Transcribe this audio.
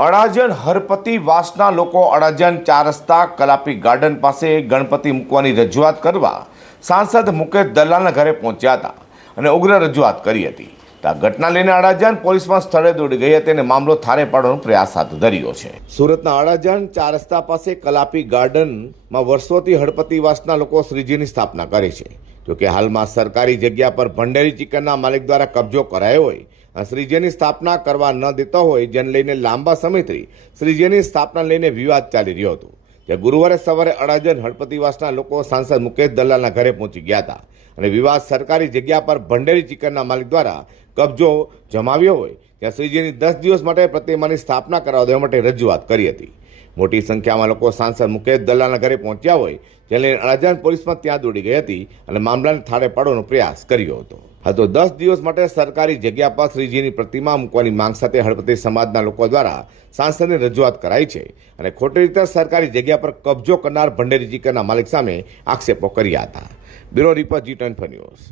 અડાજણ હરપતિ વાસના લોકો અડાજણ ચાર રસ્તા કલાપી ગાર્ડન પાસે ગણપતિ મૂકવાની રજૂઆત કરવા સાંસદ મુકેશ દલાલના ઘરે પહોંચ્યા હતા અને ઉગ્ર રજૂઆત કરી હતી. આ ઘટના લઈને અડાજણ પોલીસ પણ સ્થળે દોડી ગઈ હતી અને મામલો થારે પાડવાનો પ્રયાસ હાથ ધર્યો છે. સુરતના અડાજણ ચાર રસ્તા પાસે કલાપી ગાર્ડનમાં વર્ષોથી હળપતિવાસના લોકો શ્રીજીની સ્થાપના કરે છે. જોકે હાલમાં સરકારી જગ્યા પર ભંડેરી ચિકનના માલિક દ્વારા કબજો કરાયો હોય, અને શ્રીજીની સ્થાપના કરવા ન દેતો હોય, જેને લઈને લાંબા સમયથી શ્રીજીની સ્થાપના લઈને વિવાદ ચાલી રહ્યો હતો. જે ગુરુવારે સવારે અડાજણ હળપતિવાસના લોકો સાંસદ મુકેશ દલાલના ઘરે પહોંચી ગયા હતા, અને વિવાદ સરકારી જગ્યા પર ભંડેરી ચિકનના માલિક દ્વારા કબજો જમાવ્યો હોય, ત્યાં શ્રીજીની દસ દિવસ માટે પ્રતિમાની સ્થાપના કરવા દેવા માટે રજૂઆત કરી હતી. મોટી સંખ્યામાં લોકો સાંસદ મુકેશ દલાલના ઘરે પહોંચ્યા હોય, જેને અડાજણ પોલીસ પણ ત્યાં દોડી ગઈ હતી અને મામલાને થાળે પાડવાનો પ્રયાસ કર્યો હતો. હા તો દસ દિવસ માટે સરકારી જગ્યા પર શ્રીજીની પ્રતિમા મૂકવાની માંગ સાથે હળપતિ સમાજના લોકો દ્વારા સાંસદને રજૂઆત કરાઈ છે અને ખોટી રીતે સરકારી જગ્યા પર કબજો કરનાર ભંડેરીજી કરના માલિક સામે આક્ષેપો કર્યા હતા. Bureau report G twenty news.